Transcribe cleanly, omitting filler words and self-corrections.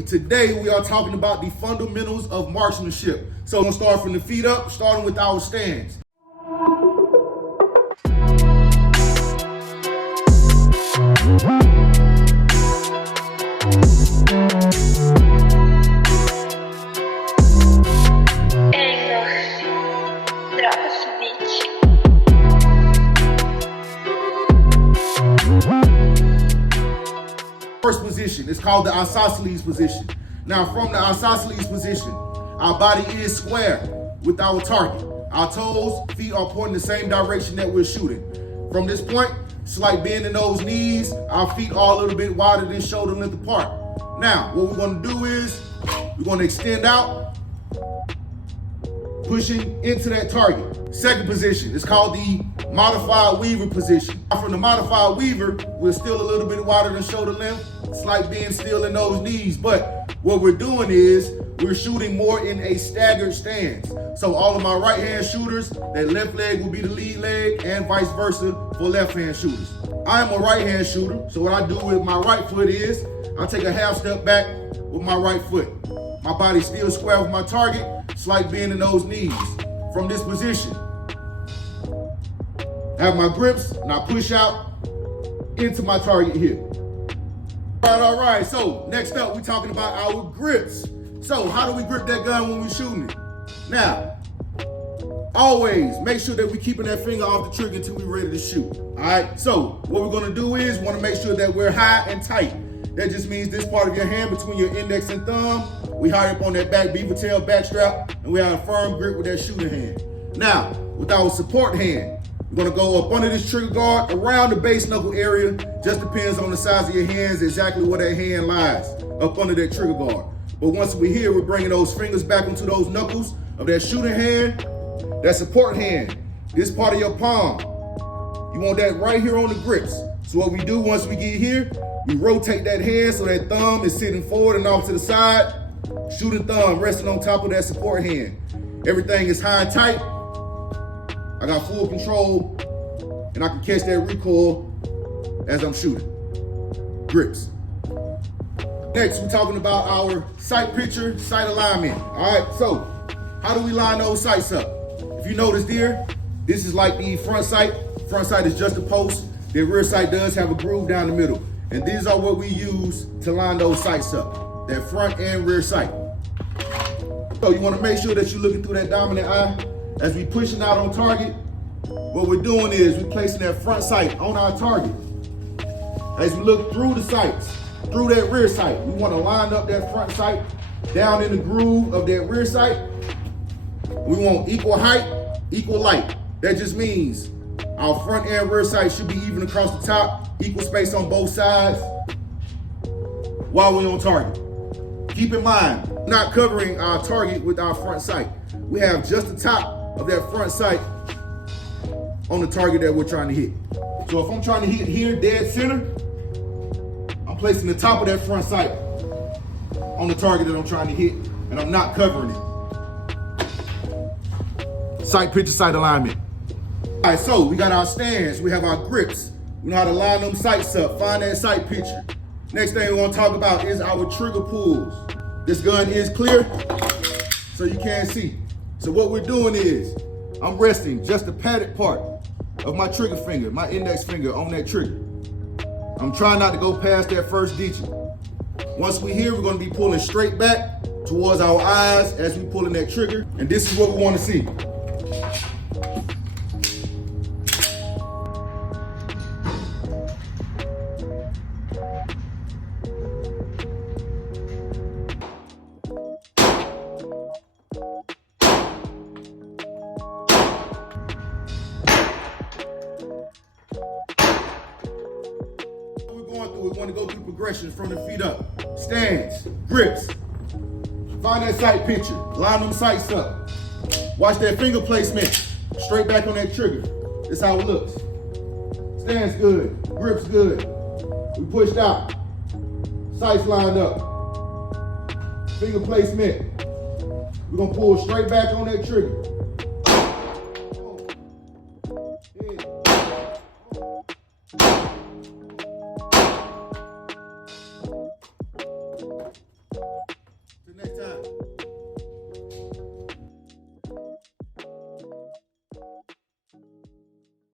everybody. Today we are talking about the fundamentals of marksmanship. So we're gonna start from the feet up, starting with our stance. First position is called the isosceles position. Now from the isosceles position, our body is square with our target. Our toes, feet are pointing the same direction that we're shooting. From this point, slight bend in those knees, our feet are a little bit wider than shoulder length apart. Now, what we're gonna do is, we're gonna extend out, pushing into that target. Second position is called the modified weaver position. From the modified weaver, we're still a little bit wider than shoulder length, slight bend still in those knees, but what we're doing is we're shooting more in a staggered stance. So all of my right hand shooters, that left leg will be the lead leg and vice versa for left hand shooters. I am a right hand shooter, so what I do with my right foot is I take a half step back with my right foot. My body's still square with my target, slight bend in those knees. From this position, I have my grips and I push out into my target here. All right, so next up we're talking about our grips. So how do we grip that gun when we're shooting it? Now, always make sure that we're keeping that finger off the trigger until we're ready to shoot. All right, so what we're gonna do is wanna make sure that we're high and tight. That just means this part of your hand between your index and thumb, we high up on that back beaver tail back strap, and we have a firm grip with that shooting hand. Now, with our support hand, we're gonna go up under this trigger guard, around the base knuckle area. Just depends on the size of your hands, exactly where that hand lies, up under that trigger guard. But once we're here, we're bringing those fingers back into those knuckles of that shooting hand, that support hand, this part of your palm. You want that right here on the grips. So what we do once we get here, we rotate that hand so that thumb is sitting forward and off to the side. Shooting thumb resting on top of that support hand. Everything is high and tight. I got full control and I can catch that recoil as I'm shooting. Grips. Next, we're talking about our sight picture, sight alignment. All right, so how do we line those sights up? If you notice there, this is like the front sight. Front sight is just a post. The rear sight does have a groove down the middle. And these are what we use to line those sights up, that front and rear sight. So you want to make sure that you're looking through that dominant eye. As we pushing out on target, what we're doing is we're placing that front sight on our target. As we look through the sights, through that rear sight, we want to line up that front sight down in the groove of that rear sight. We want equal height, equal light. That just means our front and rear sight should be even across the top, equal space on both sides while we're on target. Keep in mind, we're not covering our target with our front sight. We have just the top of that front sight on the target that we're trying to hit. So if I'm trying to hit here, dead center, I'm placing the top of that front sight on the target that I'm trying to hit, and I'm not covering it. Sight picture, sight alignment. All right, so we got our stance, we have our grips. We know how to line them sights up, find that sight picture. Next thing we want to talk about is our trigger pulls. This gun is clear, so you can't see. So what we're doing is, I'm resting just the padded part of my trigger finger, my index finger on that trigger. I'm trying not to go past that first digit. Once we're here, we're gonna be pulling straight back towards our eyes as we pulling that trigger. And this is what we wanna see. We want to go through progressions from the feet up. Stance, grips, find that sight picture, line them sights up. Watch that finger placement, straight back on that trigger. This is how it looks. Stance good, grips good. We pushed out, sights lined up. Finger placement. We're gonna pull straight back on that trigger.